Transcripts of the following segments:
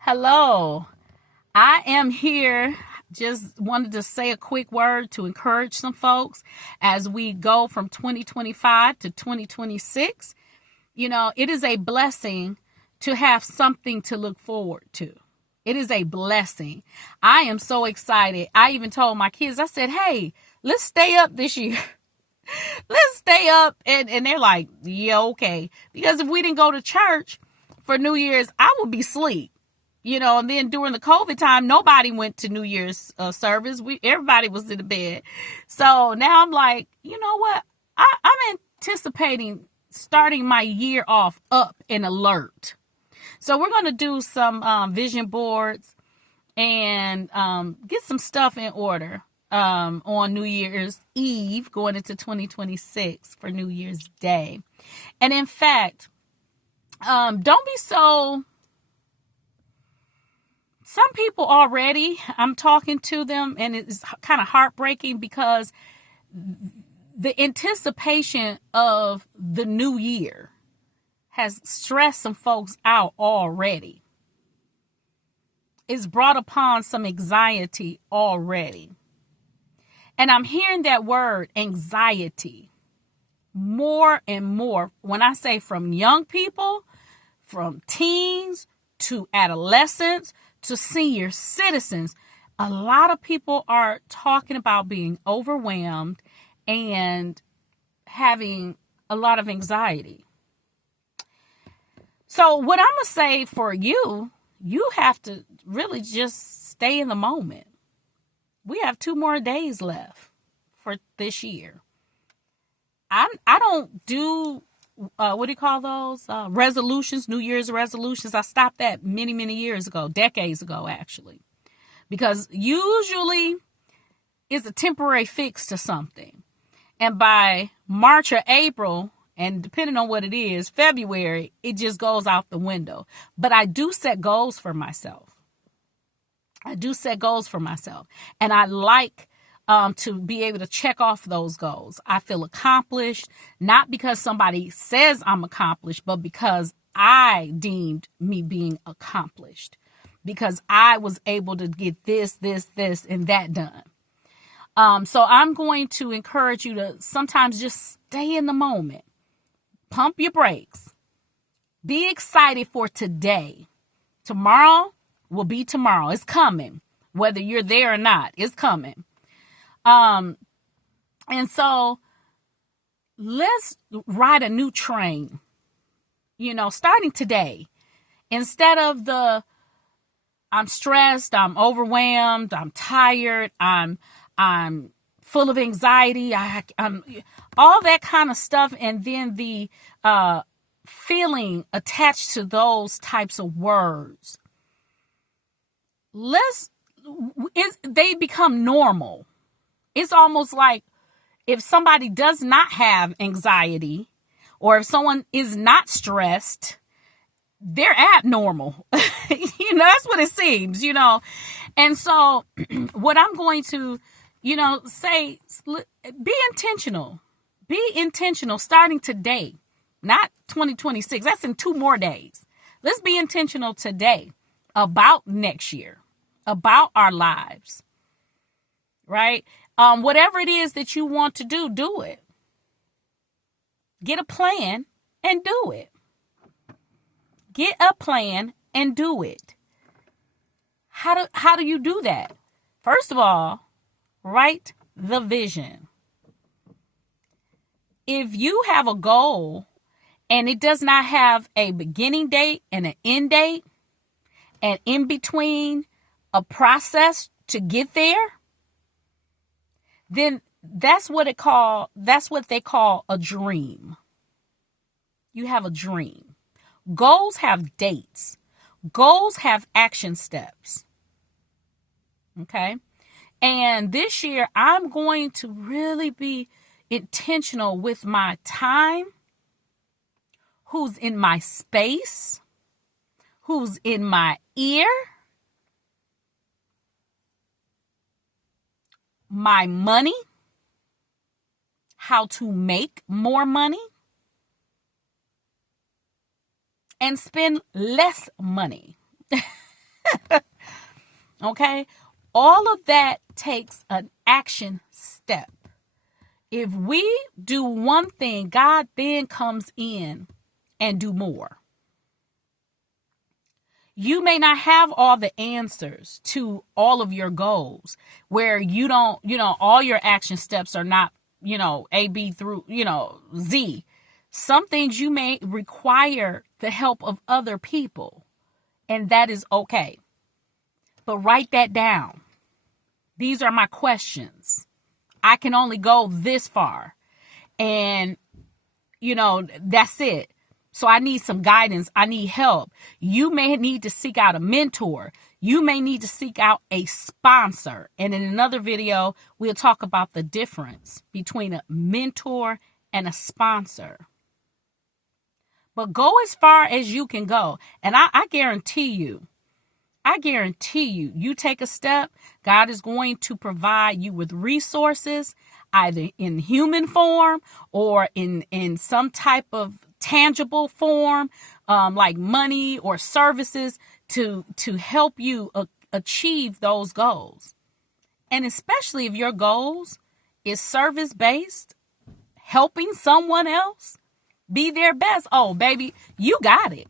Hello, I am here. Just wanted to say a quick word to encourage some folks as we go from 2025 to 2026. It is a blessing to have something to look forward to. It is a blessing. I am so excited. I even told my kids, I said, hey, let's stay up this year. Let's stay up. And they're like, yeah, okay. Because if we didn't go to church for New Year's, I would be asleep. And then during the COVID time, nobody went to New Year's service. Everybody was in the bed. So now I'm like, you know what? I'm anticipating starting my year off up and alert. So we're going to do some vision boards and get some stuff in order on New Year's Eve going into 2026 for New Year's Day. And in fact, don't be so... Some people already, I'm talking to them, and it's kind of heartbreaking because the anticipation of the new year has stressed some folks out already. It's brought upon some anxiety already. And I'm hearing that word anxiety more and more when I say from young people, from teens to adolescents, to senior citizens. A lot of people are talking about being overwhelmed and having a lot of anxiety. So what I'm going to say for you have to really just stay in the moment. We have 2 more days left for this year. I don't do what do you call those? Resolutions, New Year's resolutions. I stopped that many, many years ago, decades ago, actually, because usually it's a temporary fix to something. And by March or April, and depending on what it is, February, it just goes out the window. But I do set goals for myself. And I like to be able to check off those goals. I feel accomplished, not because somebody says I'm accomplished, but because I deemed me being accomplished, because I was able to get this, and that done. So I'm going to encourage you to sometimes just stay in the moment, pump your brakes, be excited for today. Tomorrow will be tomorrow. It's coming, whether you're there or not. It's coming. And so let's ride a new train, starting today. Instead of I'm stressed, I'm overwhelmed, I'm tired, I'm full of anxiety, I'm all that kind of stuff. And then the, feeling attached to those types of words. They become normal. It's almost like if somebody does not have anxiety or if someone is not stressed, they're abnormal. That's what it seems, And so what I'm going to, say, be intentional. Be intentional starting today, not 2026. That's in 2 more days. Let's be intentional today about next year, about our lives, right? Whatever it is that you want to do, do it. Get a plan and do it. Get a plan and do it. How do you do that? First of all, write the vision. If you have a goal and it does not have a beginning date and an end date, and in between a process to get there, then that's what they call a dream. You have a dream. Goals have dates. Goals have action steps. Okay? And this year, I'm going to really be intentional with my time, who's in my space, who's in my ear, my money, how to make more money, and spend less money. Okay? All of that takes an action step. If we do one thing, God then comes in and do more. You may not have all the answers to all of your goals, where you don't, all your action steps are not, A, B through, Z. Some things you may require the help of other people, and that is okay. But write that down. These are my questions. I can only go this far. And, that's it. So I need some guidance. I need help. You may need to seek out a mentor. You may need to seek out a sponsor. And in another video, we'll talk about the difference between a mentor and a sponsor. But go as far as you can go. And I guarantee you, you take a step, God is going to provide you with resources, either in human form or in some type of tangible form, like money or services to help you achieve those goals. And especially if your goals is service-based, helping someone else be their best. Oh, baby, you got it.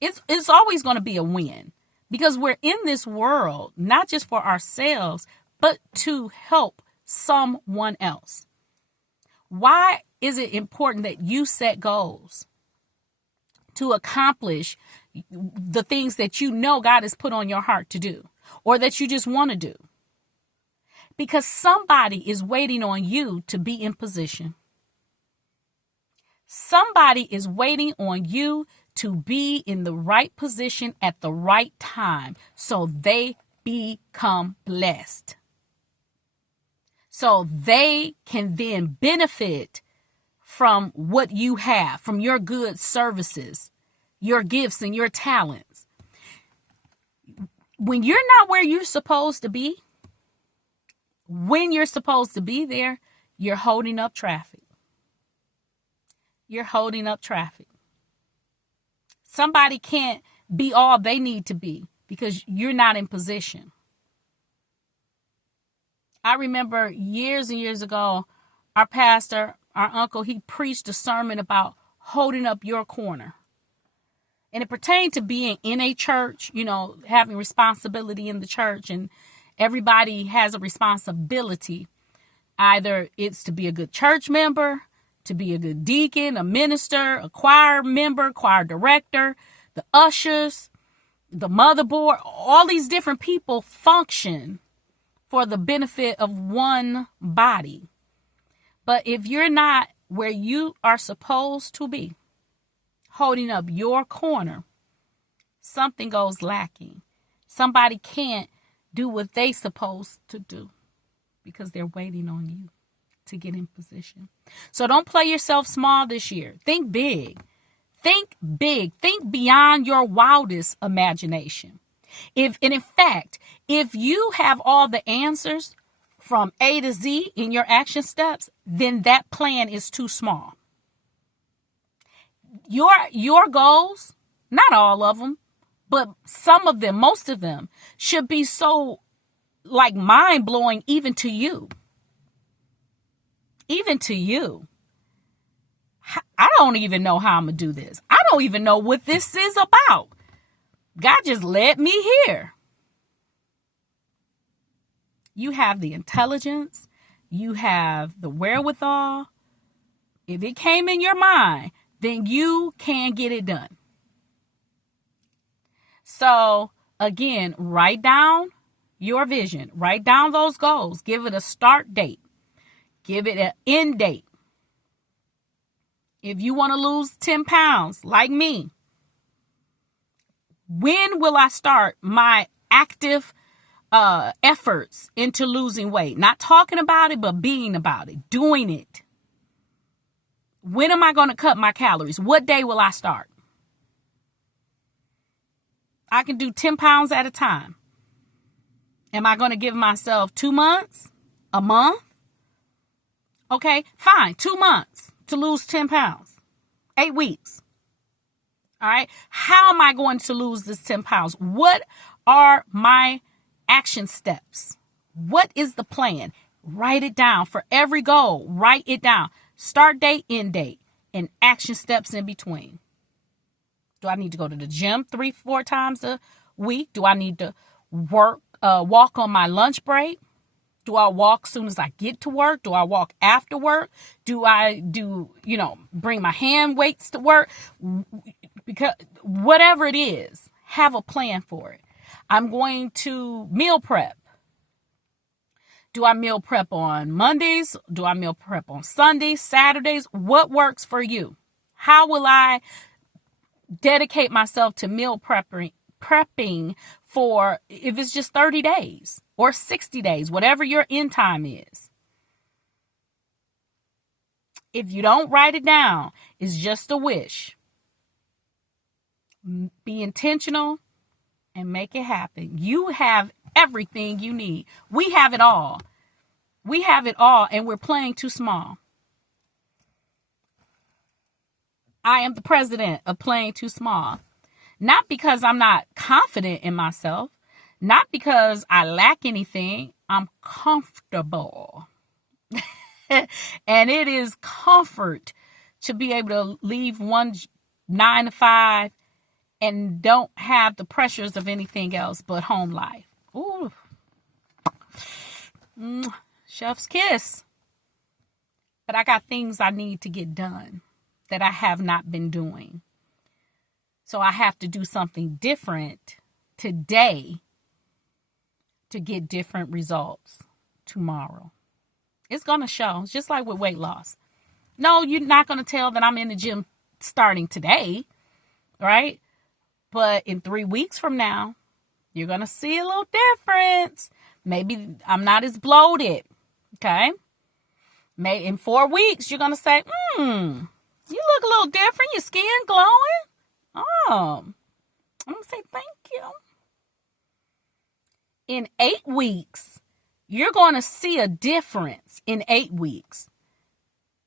It's always going to be a win, because we're in this world, not just for ourselves, but to help someone else. Why is it important that you set goals to accomplish the things that God has put on your heart to do, or that you just want to do? Because somebody is waiting on you to be in position. Somebody is waiting on you to be in the right position at the right time, so they become blessed. So they can then benefit from what you have, from your good services, your gifts and your talents. When you're not where you're supposed to be, when you're supposed to be there, you're holding up traffic. You're holding up traffic. Somebody can't be all they need to be because you're not in position. I remember years and years ago, our pastor, our uncle, he preached a sermon about holding up your corner. And it pertained to being in a church, having responsibility in the church, and everybody has a responsibility. Either it's to be a good church member, to be a good deacon, a minister, a choir member, choir director, the ushers, the motherboard. All these different people function for the benefit of one body. But if you're not where you are supposed to be, holding up your corner, something goes lacking. Somebody can't do what they're supposed to do because they're waiting on you to get in position. So don't play yourself small this year. Think big. Think big. Think beyond your wildest imagination. If you have all the answers from A to Z in your action steps, then that plan is too small. Your goals, not all of them, but some of them, most of them, should be so mind-blowing even to you. Even to you. I don't even know how I'm going to do this. I don't even know what this is about. God just led me here. You have the intelligence. You have the wherewithal. If it came in your mind, then you can get it done. So, again, write down your vision. Write down those goals. Give it a start date. Give it an end date. If you want to lose 10 pounds, like me, when will I start my active efforts into losing weight? Not talking about it, but being about it, doing it. When am I going to cut my calories? What day will I start? I can do 10 pounds at a time. Am I going to give myself 2 months? A month? Okay, fine. 2 months to lose 10 pounds. 8 weeks. All right. How am I going to lose this 10 pounds? What are my action steps? What is the plan? Write it down. For every goal, write it down. Start date, end date, and action steps in between. Do I need to go to the gym 3-4 times a week? Do I need to walk on my lunch break? Do I walk as soon as I get to work? Do I walk after work? Do I bring my hand weights to work? Because whatever it is, have a plan for it. I'm going to meal prep. Do I meal prep on Mondays? Do I meal prep on Sundays, Saturdays? What works for you? How will I dedicate myself to meal prepping for, if it's just 30 days or 60 days, whatever your end time is? If you don't write it down, it's just a wish. Be intentional and make it happen. You have everything you need. We have it all. We have it all, and we're playing too small. I am the president of playing too small. Not because I'm not confident in myself, not because I lack anything. I'm comfortable. And it is comfort to be able to leave one 9 to 5 and don't have the pressures of anything else but home life. Ooh. Chef's kiss. But I got things I need to get done that I have not been doing. So I have to do something different today to get different results tomorrow. It's going to show. It's just like with weight loss. No, you're not going to tell that I'm in the gym starting today, right? But in 3 weeks from now, you're going to see a little difference. Maybe I'm not as bloated, okay? Maybe in 4 weeks, you're going to say, you look a little different. Your skin glowing. Oh, I'm going to say thank you. In 8 weeks, you're going to see a difference in 8 weeks.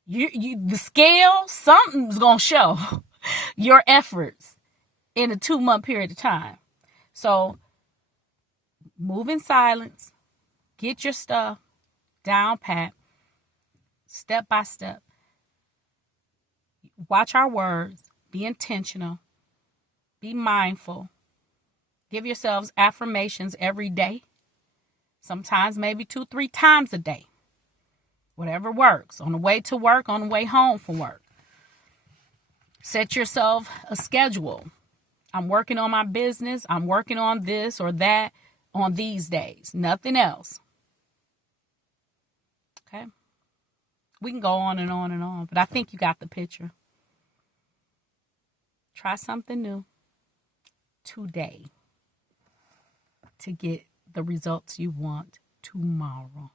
The scale, something's going to show your efforts in a 2-month period of time. So move in silence, get your stuff down pat, step by step. Watch our words, be intentional, be mindful. Give yourselves affirmations every day. Sometimes maybe 2-3 times a day. Whatever works. On the way to work, on the way home from work. Set yourself a schedule. I'm working on my business. I'm working on this or that on these days. Nothing else. Okay? We can go on and on and on, but I think you got the picture. Try something new today to get the results you want tomorrow.